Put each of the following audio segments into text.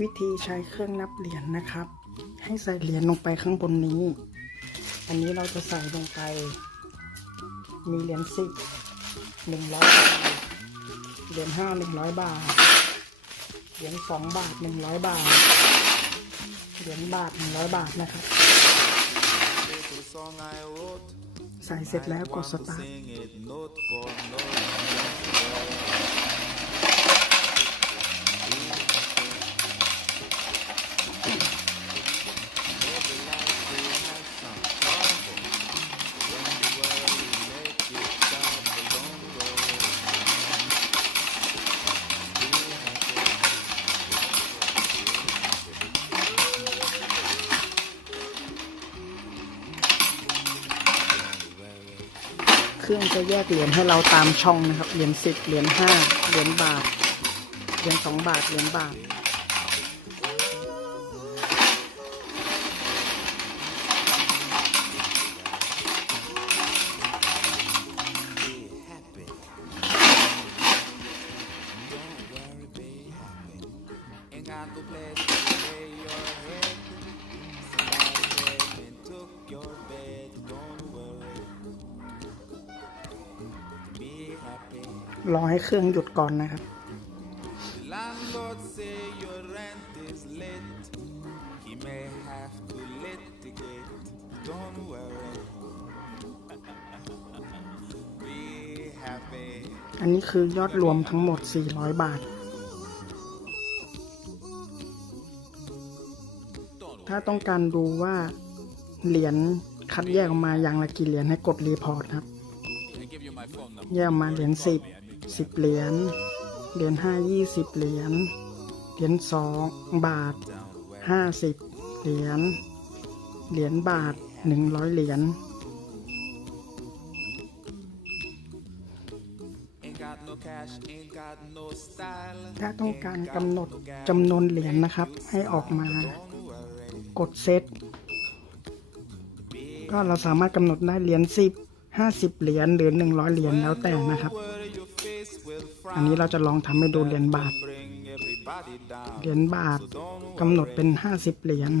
วิธีใช้เครื่องนับเหรียญนะครับให้ใส่เหรียญลงไปข้างบนนี้อันนี้เราจะใส่ลงไปมีเหรียญ10 100 บาทเหรียญ5 100 บาทเหรียญ2 บาท100 บาทเหรียญบาท100 บาทนะครับใส่เสร็จแล้วกดสตาร์ทเครื่องจะแยกเหรียญให้เราตามช่องนะครับเหรียญ10เหรียญ5เหรียญบาทเหรียญ2 บาทเหรียญบาทรอให้เครื่องหยุดก่อนนะครับอันนี้คือยอดรวมทั้งหมด400 บาทถ้าต้องการดูว่าเหรียญคัดแยกออกมาอย่างละกี่เหรียญให้กดรีพอร์ตครับแยกมาเหรียญ10เหรียญเหรียญ5 20เหรียญเหรียญ2 บาท50เหรียญเหรียญบาท100เหรียญถ้าต้องการกำหนดจำนวนเหรียญนะครับให้ออกมากดเซตก็เราสามารถกำหนดได้เหรียญ10 50เหรียญหรือ100เหรียญแล้วแต่นะครับอันนี้เราจะลองทำให้ดูเหรียญบาทกำหนดเป็น50เหรียญ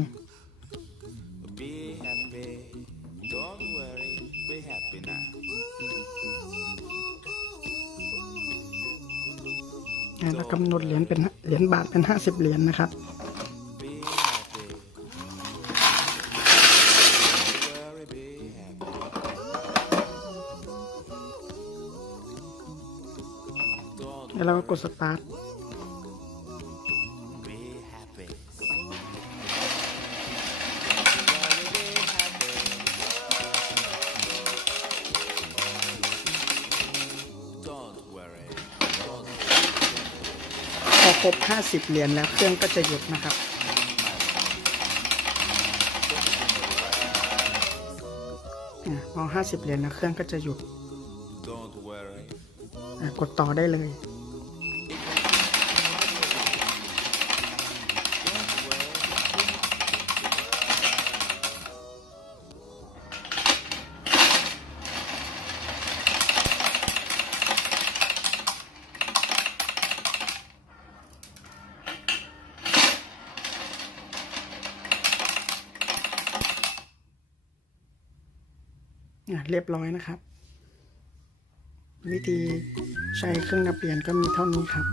เรากำหนดเหรียญบาทเป็น50เหรียญนะครับแล้วเราก็กดสตาร์ทพอครบ50เหรียญแล้วเครื่องก็จะหยุดนะครับพอ50เหรียญแล้วเครื่องก็จะหยุดกดต่อได้เลยเรียบร้อยนะครับวิธีใช้เครื่องนับเหรียญก็มีเท่านี้ครับ